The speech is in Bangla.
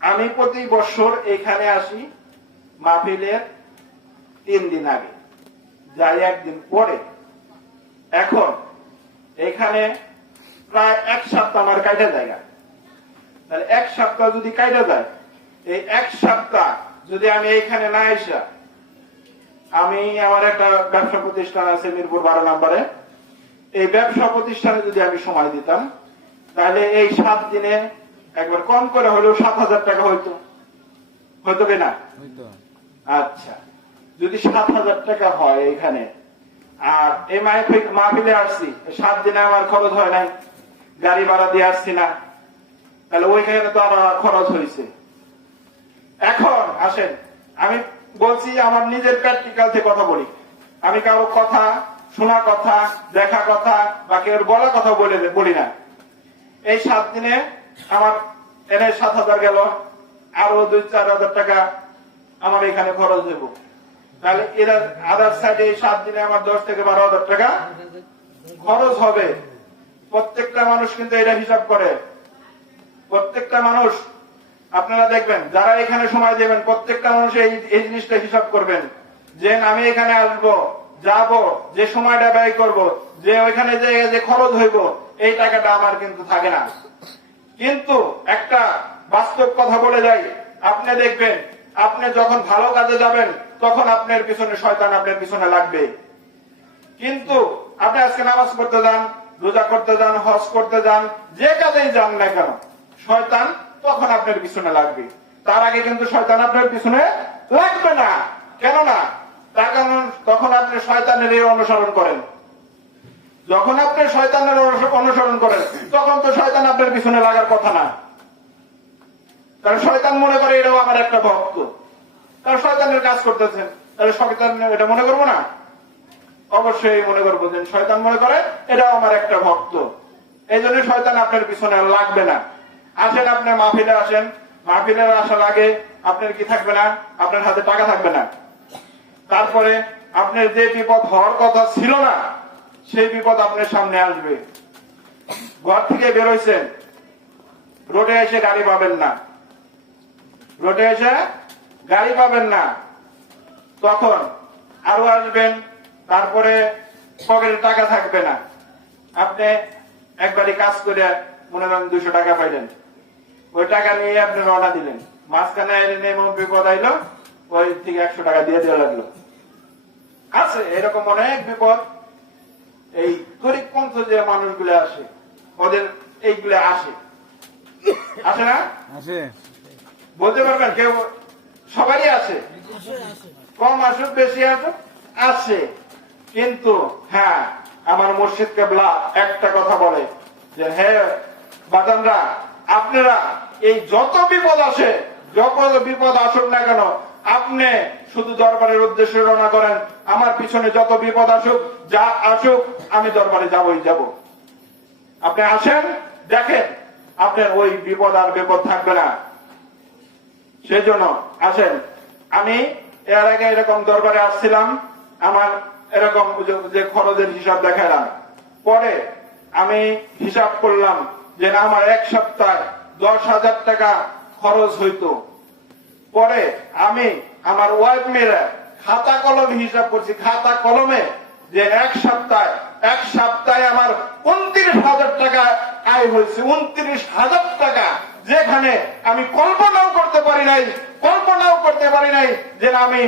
আমি প্রতি বছর এখানে আসি মাহফিলের তিন দিন আগে, যাই একদিন পরে। এখন এখানে প্রায় এক সপ্তাহ আমার কাইটা জায়গা। তাহলে এক সপ্তাহ যদি কাইটা যায়, এই এক সপ্তাহ যদি আমি এইখানে না আসা আমি আমার একটা ব্যবসা প্রতিষ্ঠান আছে মিরপুর বারো নম্বরে। এই ব্যবসা প্রতিষ্ঠানে যদি আমি সময় দিতাম, তাহলে এই সাত দিনে একবার কম করে হলেও সাত হাজার টাকা হইতো। হইতো না? আচ্ছা যদি সাত হাজার টাকা হয় এখানে আর এই মাহফিলে আসছি সাত দিনে আমার খরচ হয় নাই গাড়ি ভাড়া দিয়ে আসছি না। তাহলে ওইখানে তো আমার খরচ হয়েছে এখন আসেন আমি বলছি আমার নিজের প্র্যাকটিক্যাল থেকে কথা বলি। আমি কারও কথা শোনা কথা দেখা কথা বা কেউ বলা কথা বলে বলি না। এই সাত দিনে আমার এনে সাত হাজার গেল, আরও দুই, চার হাজার টাকা আমার এখানে খরচ দেব। তাহলে এরা আদার সাইডে এই সাত দিনে আমার দশ থেকে বারো হাজার টাকা খরচ হবে। প্রত্যেকটা মানুষ কিন্তু এটা হিসাব করে। প্রত্যেকটা মানুষ, আপনারা দেখবেন, যারা এখানে সময় দেবেন, প্রত্যেকটা মানুষ এই এই জিনিসটা হিসাব করবেন। যে আমি এখানে আসব, যাব, যে সময়টা ব্যয় করব, যে ওইখানে যে খরচ হইব, এই টাকাটা আমার কিন্তু থাকে না। কিন্তু একটা বাস্তব কথা বলে যাই। আপনি দেখবেন, আপনি যখন ভালো কাজে যাবেন, তখন আপনার পিছনে শয়তান আপনার পিছনে লাগবে। কিন্তু আপনি আজকে নামাজ পড়তে যান, রোজা করতে যান, হজ করতে যান, যে কাজেই যান না কেন, শয়তান তখন আপনার পিছনে লাগবে। তার আগে কিন্তু শয়তান আপনার পিছনে লাগবে না। কেননা? তার কারণ, তখন আপনি শয়তানের অনুসরণ করেন। যখন আপনি শয়তানের অনুসরণ করেন, তখন তো শয়তান আপনার পিছনে লাগার কথা না। কারণ শয়তান মনে করে এটাও আমার একটা ভক্ত। তার শয়তানের কাজ করতেছেন, তাহলে শয়তান এটা মনে করব না? অবশ্যই মনে করব যে শয়তান মনে করে এটাও আমার একটা ভক্ত। এই জন্য শয়তান আপনার পিছনে লাগবে না। আসেন, আপনি মাহফিলে আসেন। মাহফিলে আসার আগে আপনার কি থাকবে না? আপনার হাতে টাকা থাকবে না। তারপরে আপনার যে বিপদ হওয়ার কথা ছিল না সেই বিপদ আপনার সামনে আসবে। ঘর থেকে বেরোইছেন রোডে এসে গাড়ি পাবেন না। রোডে এসে গাড়ি পাবেন না। তখন আরও আসবেন, তারপরে পকেটে টাকা থাকবে না। আপনি একবারই কাজ করে মনে করেন দুশো টাকা পাইলেন। ওই টাকা নিয়ে আপনি রওনা দিলেন। মাঝখানে এমন বিপদ আইলো, ওই থেকে একশো টাকা দিয়ে দেওয়া লাগল। আছে এরকম অনেক বিপদ। এই গরিব পন্থ যে মানুষগুলো আসে। ওদের এইগুলো আসে। আসে না? বলতে পারবেন কেউ? সবারই আছে কম আসুক বেশি আসুক আছে কিন্তু হ্যাঁ আমার মুর্শিদ কেবলা একটা কথা বলে যে হ্যাঁ বাদানরা আপনারা এই যত বিপদ আসে যত বিপদ আসুক না কেন আপনি শুধু দরবারের উদ্দেশ্যে রওনা করেন। আমার পিছনে যত বিপদ আসুক, যা আসুক, আমি দরবারে যাবই যাব। আপনি আসেন, দেখেন, আপনার ওই বিপদ আর বিপদ থাকবে না। সেজন্য আসেন। আমি এর আগে এরকম দরবারে আসছিলাম, আমার এরকম যে- খরচের হিসাব দেখালাম। পরে আমি হিসাব করলাম যে না, আমার এক সপ্তাহ দশ হাজার টাকা খরচ হইতো। পরে আমি আমার ওয়াইফ মেয়েরা খাতা কলম হিসাব করছি। খাতা কলমে যে এক সপ্তাহে এক সপ্তাহে আমার উনত্রিশ হাজার টাকা আয় হয়েছে। উনত্রিশ হাজার টাকা যেখানে আমি কল্পনাও করতে পারি নাই, কল্পনাও করতে পারি নাই যে আমি